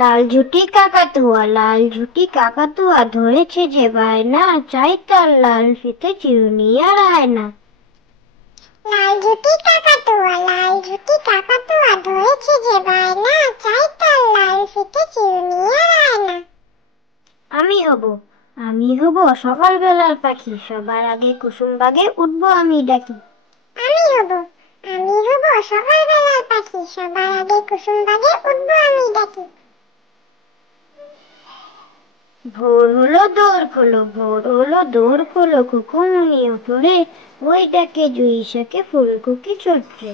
লাল ঝুটি কাকাতুয়া, লাল ঝুটি কাকাতুয়া, ধরেছে যে বায়না, চাই তার লাল ফিতে চিরুনি আর আয়না। লাল ঝুটি কাকাতুয়া, লাল ঝুটি কাকাতুয়া, ধরেছে যে বায়না, চাই তার লাল ফিতে চিরুনি আর আয়না। আমি হব, আমি হব সকালবেলার পাখি, সবার আগে কুসুম বাগে উঠবো আমি ডাকি। আমি হব, আমি হব সকালবেলার পাখি, সবার আগে কুসুম বাগে উঠবো আমি ডাকি। ভোর হলো দৌড় খোলো, ভোর হলো দৌড় খোলো, কুকুমনি ওঠরে, ওই ডাকে জুই শাকে ফুলকুকি চটরে।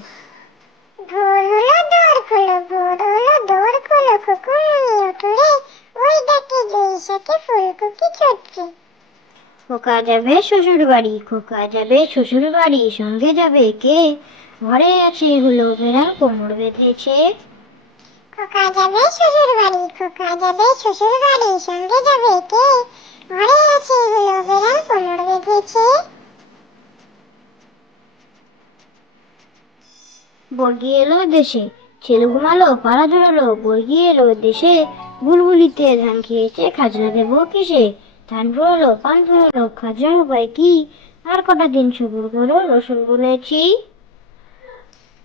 ভোর হলো দৌড় খোলো, ভোর হলো দৌড় খোলো, কুকুরমুনি ওঠরে, ওই ডাকে জুই শাকে ফুলকুকি চটরে। খোকা যাবে শ্বশুর বাড়ি, খোকা যাবে শ্বশুর বাড়ি, সঙ্গে যাবে কে? ঘরে আছে হলো বেড়াল কোমর বেঁধেছে। খোকা যাবে শ্বশুর বাড়ি, খোকা যাবে শ্বশুর বাড়ি, সঙ্গে যাবে কে? ঘরে আছে হলো বেড়াল কোমর বেঁধেছে। বর্গি এলো দেশে, ছেলে ঘুমালো পাড়া জোড়ালো, বর্গি এলো দেশে, বুলবুলিতে ধান খেয়েছে, খাজনা দেবো কিসে? ধান ফুরলো পান ফুরলো, খাজনা উপায় কি? আর কটা দিন সবুর করো, রসুন বুনেছি।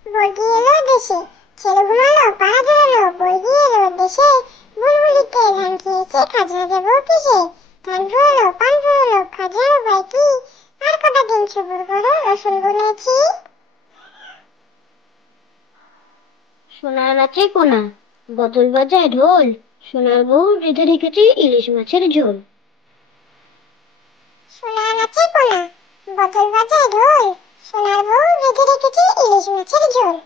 বর্গি এলো দেশে, ছেলে ঘুমালো পাড়া জোড়ালো, বর্গি এলো দেশে, বুলবুলিতে ধান খেয়েছে, খাজনা দেবো কিসে? ধান ফুরলো পান ফুরলো, খাজনার উপায় কি? আর কটা দিন সবুর করো, রসুন বুনেছি। সোনার নাচে কোনা, বদল বাজায় ঢোল, সোনার বউ রেঁধে রেখেছি ইলিশ মাছের ঝোল। সোনার নাচে কোনা, বদল বাজায় ঢোল, সোনার বউ রেঁধে রেখেছে ইলিশ মাছের ঝোল।